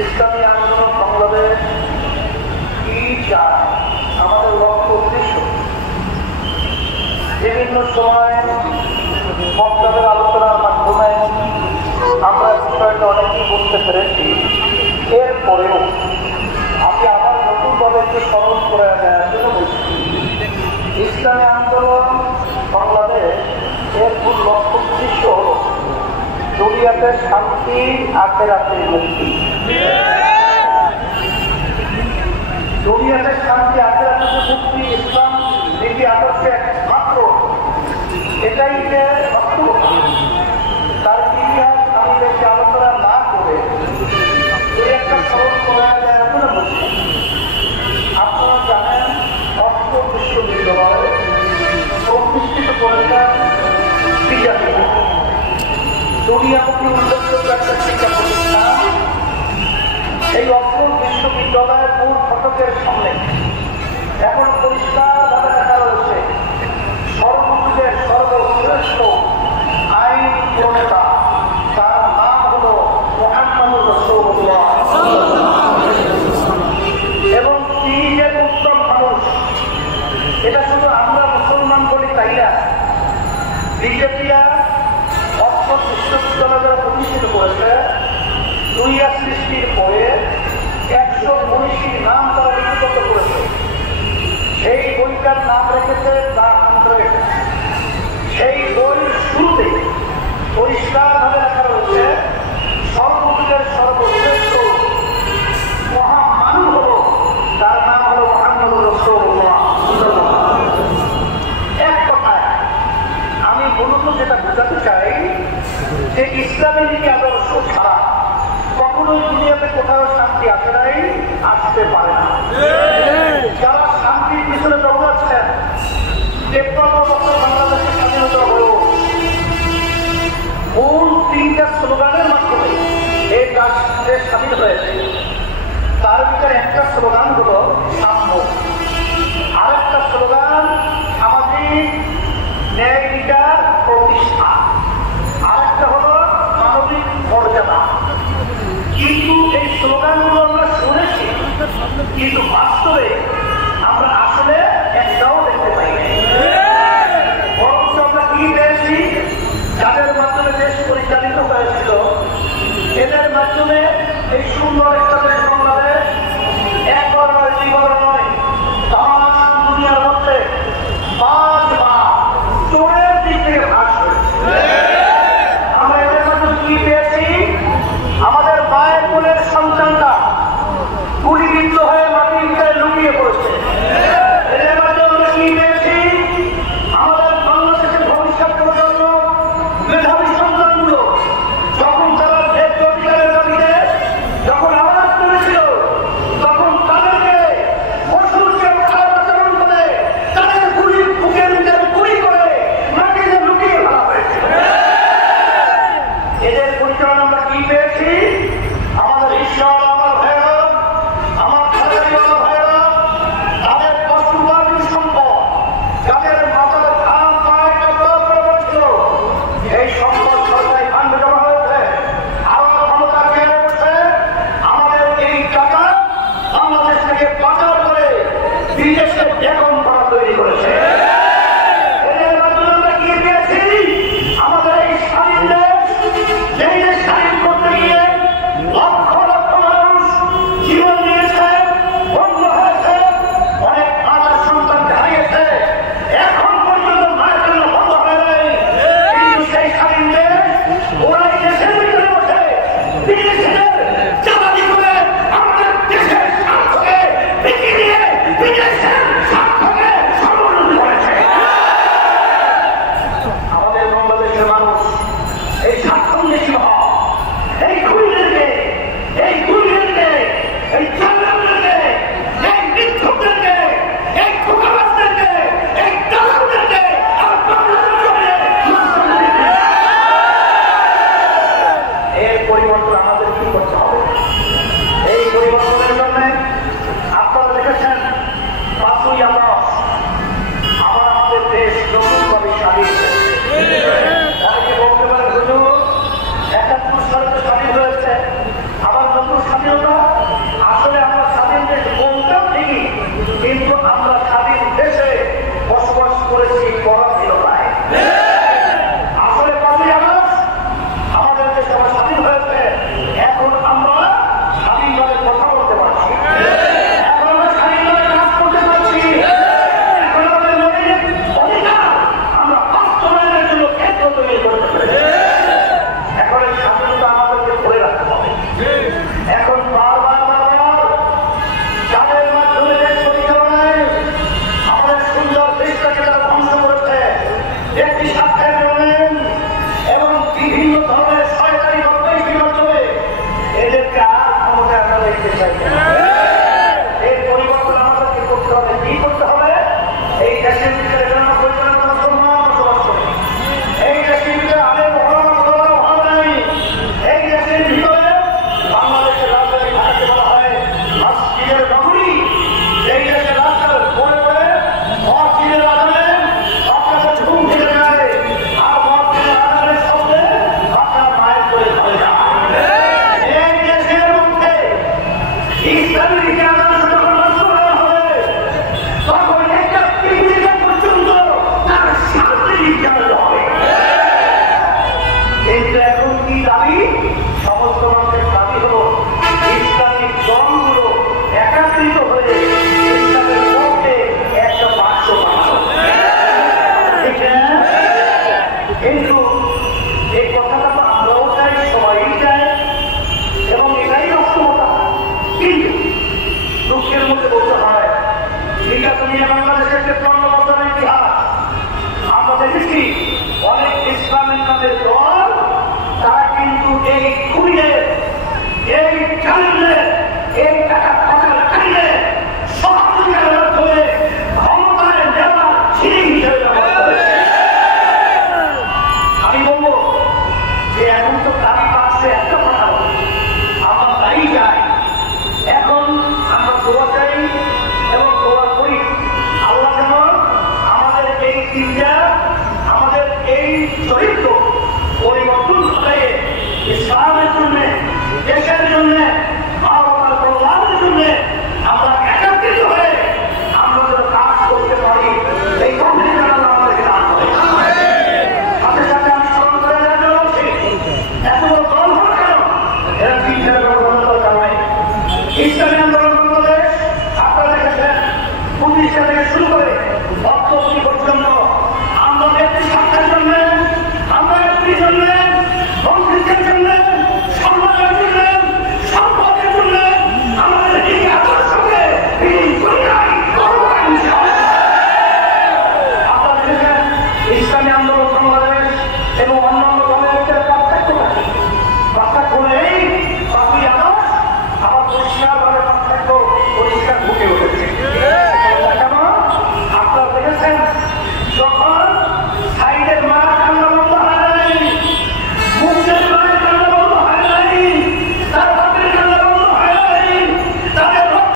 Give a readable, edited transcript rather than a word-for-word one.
ইসলামী আন্দোলন বাংলাদেশ কি চায়, আমাদের লক্ষ্য উদ্দেশ্য বিভিন্ন সময় বক্তাদের আলোচনার মাধ্যমে আমরা বিষয়টা অনেকেই বুঝতে পেরেছি। এরপরেও আমি আবার নতুনভাবে একটু স্মরণ করে দেওয়ার জন্য বলছি, ইসলামী আন্দোলন বাংলাদেশ এর মূল লক্ষ্য উদ্দেশ্য হল দুনিয়াতে শান্তি, আখেরাতের মুক্তি। দুনিয়াতে শান্তি, আখেরাতের মুক্তি ইসলাম নীতি আদর্শে একমাত্র এটাই যে বাস্তবতা। তার ইতিহাস আমি বেশি আলোচনা না করে এই একটা স্মরণ করা যায় এমন বলছি। আপনারা জানেন অক্সফোর্ড বিশ্ববিদ্যালয়ে প্রতিষ্ঠিত করেছেন বিজ্ঞানী দুনিয়ামুখী উল্লেখযোগ্য একটা শিক্ষা প্রতিষ্ঠান। এই অক্সফোর্ড বিশ্ববিদ্যালয়ের মূল ফটকের সামনে এখন পরিষ্কারভাবে দেখা রয়েছে সর্বযুগের সর্বশ্রেষ্ঠ আইন প্রণেতা, তার নাম হল মুহাম্মদুর রাসূলুল্লাহ। এবং তিনি যে উত্তম মানুষ, এটা শুধু আমরা মুসলমান বলি তাই না। বিজেপিরা অক্সফোর্ড বিশ্ববিদ্যালয় যারা প্রতিষ্ঠিত করেছে, দুনিয়া সৃষ্টির পরে 119টি নাম তারা লিপিবদ্ধ করেছে। সেই বইটার নাম রেখেছে দ্য 100। সেই বইয়ের শুরুতে পরিষ্কারভাবে লেখা রয়েছে সর্বযুগের সর্বশ্রেষ্ঠ মহামানব হল, তার নাম হল মুহাম্মদুর রাসূলুল্লাহ। এক কথায় আমি মূলত যেটা বোঝাতে চাই যে ইসলামী নীতি আদর্শ ছাড়া কখনোই দুনিয়াতে কোথাও শান্তি আসে নাই, আসতে পারে না। যারা শান্তির পিছনে দৌড়াচ্ছেন, 53 বছর বাংলাদেশের স্বাধীনতা হল মূল 3টা স্লোগানের মাধ্যমে এই দেশ স্বাধীন হয়েছে। তার ভিতরে একটা স্লোগান হল সাম্য, আরেকটা স্লোগান সামাজিক ন্যায় বিচার প্রতিষ্ঠা, আরেকটা হল মানবিক মর্যাদা। কিন্তু এই স্লোগানগুলো আমরা শুনেছি, কিন্তু বাস্তবে আমরা আসলে একটাও দেখতে পাই না। বরঞ্চ আমরা কি পেয়েছি, যাদের মাধ্যমে দেশ পরিচালিত হয়েছিল, এদের মাধ্যমে এই সুন্দর একটা দেশ বাংলাদেশ একবার নয়, দুইবার নয়, তাম দুনিয়ার মধ্যে 5 বার চোরের দিক থেকে ভাস হয়েছে। আমরা এদের মাধ্যমে কি পেয়েছি, আমাদের মায়ের কোলের সন্তানরা গুলিবিদ্ধ হয়ে মাটির ভিতরে লুকিয়ে পড়েছে। এদের মাধ্যমে আমরা কি পেয়েছি, আমাদের বাংলাদেশের ভবিষ্যৎ প্রজন্ম মেধাবী সন্তানগুলো যখন তারা দেশ অধিকারের দাবিতে যখন আওয়াজ করেছিল, তখন তাদেরকে পশুরকে আচরণ করে তাদের গুলির বুকের ভিতরে গুলি করে মাটিতে লুকিয়ে ফেলা হয়েছে। এদের পরিচালনা আমরা কি পেয়েছি, আমাদের ঈশ্বর, আমার ভাইয়েরা, আমার ভাইয়েরা, তাদের 5ই আগস্ট আবার আমাদের দেশ নতুনভাবে স্বাধীন অনেকে বলতে পারে হুজুর 71 সালে তো স্বাধীন হয়েছে আবার নতুন স্বাধীনতা। আসলে আমরা স্বাধীন দেশ বলতাম ঠিকই, কিন্তু আমরা স্বাধীন দেশে বসবাস করেছি পরাধীনতায়। আসলে 5ই আগস্ট আমাদের দেশ আবার স্বাধীন হয়েছে, এখন আমরা স্বাধীনভাবে কথা বলতে পারছি, এখন আমরা স্বাধীনভাবে কাজ করতে পারছি, এখন আমাদের মৌলিক অধিকার আমরা বাস্তবায়নের জন্য ক্ষেত্র তৈরি করতে পেরেছি। এখন এই স্বাধীনতা আমাদেরকে ধরে রাখতে হবে। এখন বারবার যাদের মাধ্যমে দেশ পরিচালনায় আমাদের সুন্দর দেশটাকে তারা ধ্বংস করেছে, একটি স্বার্থের জন্য এবং বিভিন্ন ধরনের সরকারি বদমাইশির মাধ্যমে এদেরকে আর ক্ষমতায় আমরা দেখতে চাই না। এই পরিবর্তন আমাদেরকে করতে হবে। কি করতে হবে? এই দেশের ভিতরে জনপরিচালনা মুসলমান বসবাস করে, এই দেশের ভিতরে আলেম ওলামা ভালো নাই, এই দেশের ভিতরে বাংলাদেশের রাজধানী ঢাকাকে বলা হয় মসজিদের নগরী। এই দেশের রাস্তার পরে পরে মসজিদের আদানে আপনাদের ঘুম ফিরে যায়, আর মসজিদের আদানের শব্দে আপনার মায়ের করে ধরে যায়। এই দেশের মধ্যে ইসলামী রীতি আদর্শ যখন বাস্তবায়ন হবে, তখন একটা পৃথিবীতে পর্যন্ত তার শান্তি বিজ্ঞান হবে। কিন্তু এখন কি দাবি? সমস্ত মানুষের দাবি হলো ইসলামিক দলগুলো একাত্রিত হয়ে ইসলামের পক্ষে একটা বাক্স বানানো। ঠিক না? কিন্তু এই কথাটা তো আমরাও চাই, সবাই চায়, এবং এটাই বাস্তবতা। কিন্তু দুঃখের মধ্যে বলতে হয়, বিগত নিয়ে বাংলাদেশের যে 15 বছরের ইতিহাস আমরা দেখেছি, অনেক ইসলামের নামের দল তারা কিন্তু এই খুঁড়িয়ে, এই জানলে, এই টাকা পাচার খাইলে সহযোগিতার মাধ্যমে ক্ষমতায় নেওয়ার ছিনিং হিসেবে ব্যবহার করেছে। আমি বলবো যে এখন তো দাবি পাচ্ছে একটা কথা, আমরা তাই চাই। এখন আমরা দোয়া চাই এবং দোয়া করি আল্লাহ যেন আমাদের এই চিন্তা, আমাদের এই চরিত্র পরিবর্তন ঘটাইয়ে ইসলামের জন্য, দেশের জন্য, মানবতার কল্যাণের জন্য আমরা একত্রিত হয়ে আমরা যেন কাজ করতে পারি, এই তৌফিক যেন আমাদেরকে দান করে। সাথে সাথে আমি স্মরণ করে যাতে বলছি, এত বড় দল হলো কেন? এরা চিন্তা করার দরকার নাই। ইসলামী আন্দোলন বাংলাদেশ আপনারা দেখেছেন 25